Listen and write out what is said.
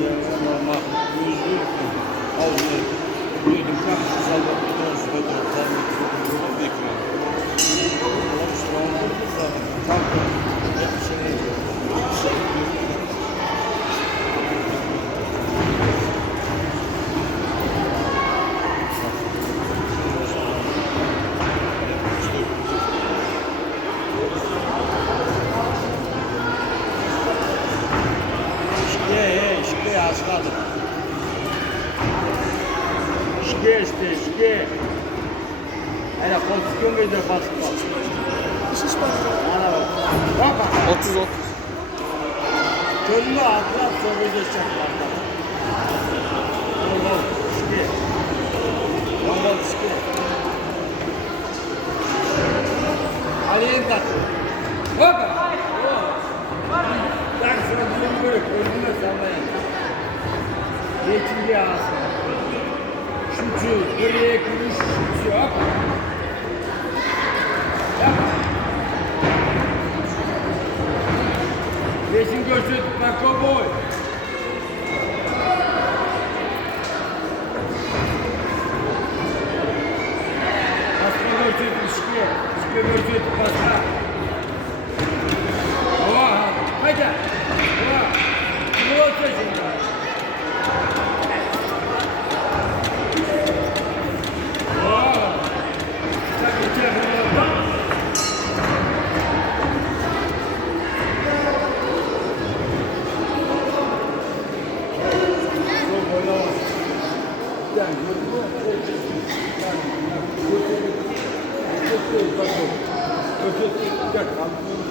Я мама уезжаю, а уже едем как завод, потому что это там векна. Вот что он там это все не şike aslanım. Şike. Hele pozisyon veriyor basketbol. Şiş bozuyor. Ana bak. Bak. 30-30. Gönlü atlar sonra geçecekler. Gol. Şike. Gol şike. Ali'nin tatlı. Hoppa. Tak sonra bunu böyle önüne sallayın. Geçince ağzına. Şucu, böyle kuruş şucu yap. Yap. Geçin görsün, bak kovboy. Basma görsün, şike görsün, basma. Haydi. Ne olacak şimdi? Ötesi,